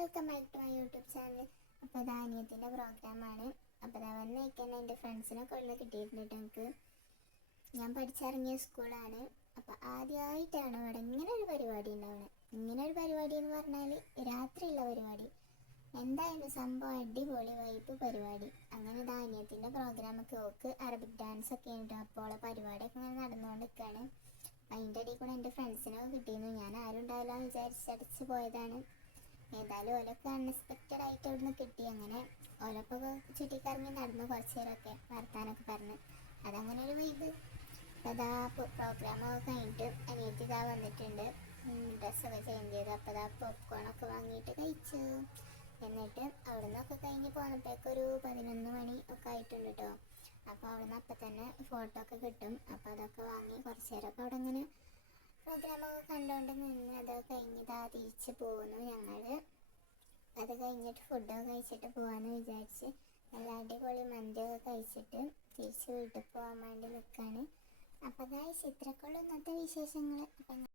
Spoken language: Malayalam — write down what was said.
Welcome back to my YouTube channel. അപ്പോൾ ഇത് അനിയത്തിൻ്റെ പ്രോഗ്രാമാണ്. അപ്പോൾ ഇതാ വന്നേക്കാൻ എൻ്റെ ഫ്രണ്ട്സിനൊക്കെ ഉള്ള കിട്ടിയിട്ടുണ്ട്. എനിക്ക് ഞാൻ പഠിച്ചിറങ്ങിയ സ്കൂളാണ്. അപ്പോൾ ആദ്യമായിട്ടാണ് ഇവിടെ ഇങ്ങനെ ഒരു പരിപാടി ഉണ്ടാവുന്നത്. ഇങ്ങനെ ഒരു പരിപാടി എന്ന് പറഞ്ഞാൽ രാത്രിയുള്ള പരിപാടി. എന്തായാലും സംഭവം അടിപൊളി വൈബ് പരിപാടി. അങ്ങനെ ഇത് അനിയത്തിൻ്റെ പ്രോഗ്രാമൊക്കെ ഓക്ക് അറബിക് ഡാൻസ് ഒക്കെ ഉണ്ട്. അപ്പോൾ പരിപാടിയൊക്കെ ഇങ്ങനെ നടന്നുകൊണ്ടിരിക്കുകയാണ്. അതിൻ്റെ ഇടയിൽ കൂടെ എൻ്റെ ഫ്രണ്ട്സിനൊക്കെ കിട്ടിയിരുന്നു. ഞാൻ ആരും ഉണ്ടാവില്ല വിചാരിച്ചടിച്ച് പോയതാണ്. ഏതായാലും ഓലൊക്കെ അൺഎക്സ്പെക്റ്റഡ് ആയിട്ട് അവിടുന്ന് കിട്ടി. അങ്ങനെ ഓലൊക്കെ ചുറ്റിക്കറങ്ങി നടന്നു കുറച്ച് നേരമൊക്കെ വർത്താനൊക്കെ പറഞ്ഞ്. അതങ്ങനെ ഒരു വൈബ്. അപ്പോൾ അതാ പ്രോഗ്രാമൊക്കെ കഴിഞ്ഞിട്ട് അനിയത്തി ഇതാ വന്നിട്ടുണ്ട്. ഡ്രസ്സൊക്കെ ചേഞ്ച് ചെയ്ത് അപ്പോൾ അതാ പോപ്കോണൊക്കെ വാങ്ങിയിട്ട് കഴിച്ചു. എന്നിട്ട് അവിടെ നിന്നൊക്കെ കഴിഞ്ഞ് പോന്നപ്പോഴേക്കൊരു 11 മണി ഒക്കെ ആയിട്ടുണ്ട് കേട്ടോ. അപ്പോൾ അവിടെ നിന്ന് അപ്പം തന്നെ ഫോട്ടോ ഒക്കെ കിട്ടും. അപ്പോൾ അതൊക്കെ വാങ്ങി കുറച്ച് നേരമൊക്കെ അവിടെ ഇങ്ങനെ പ്രോഗ്രാമൊക്കെ കണ്ടുകൊണ്ട് നിന്ന് അതൊക്കെ കഴിഞ്ഞിട്ട് തിരിച്ച് പോകുന്നു ഞങ്ങൾ. അത് കഴിഞ്ഞിട്ട് ഫുഡൊക്കെ കഴിച്ചിട്ട് പോകാമെന്ന് വിചാരിച്ച് നല്ല അടിപൊളി മന്തിയൊക്കെ കഴിച്ചിട്ട് തിരിച്ച് വീട്ടിൽ പോകാൻ വേണ്ടി നിൽക്കുകയാണ്. അപ്പോൾ ഗായ്സ് ഇത്രയൊക്കെയുള്ളൂ ഇന്നത്തെ വിശേഷങ്ങൾ. അപ്പം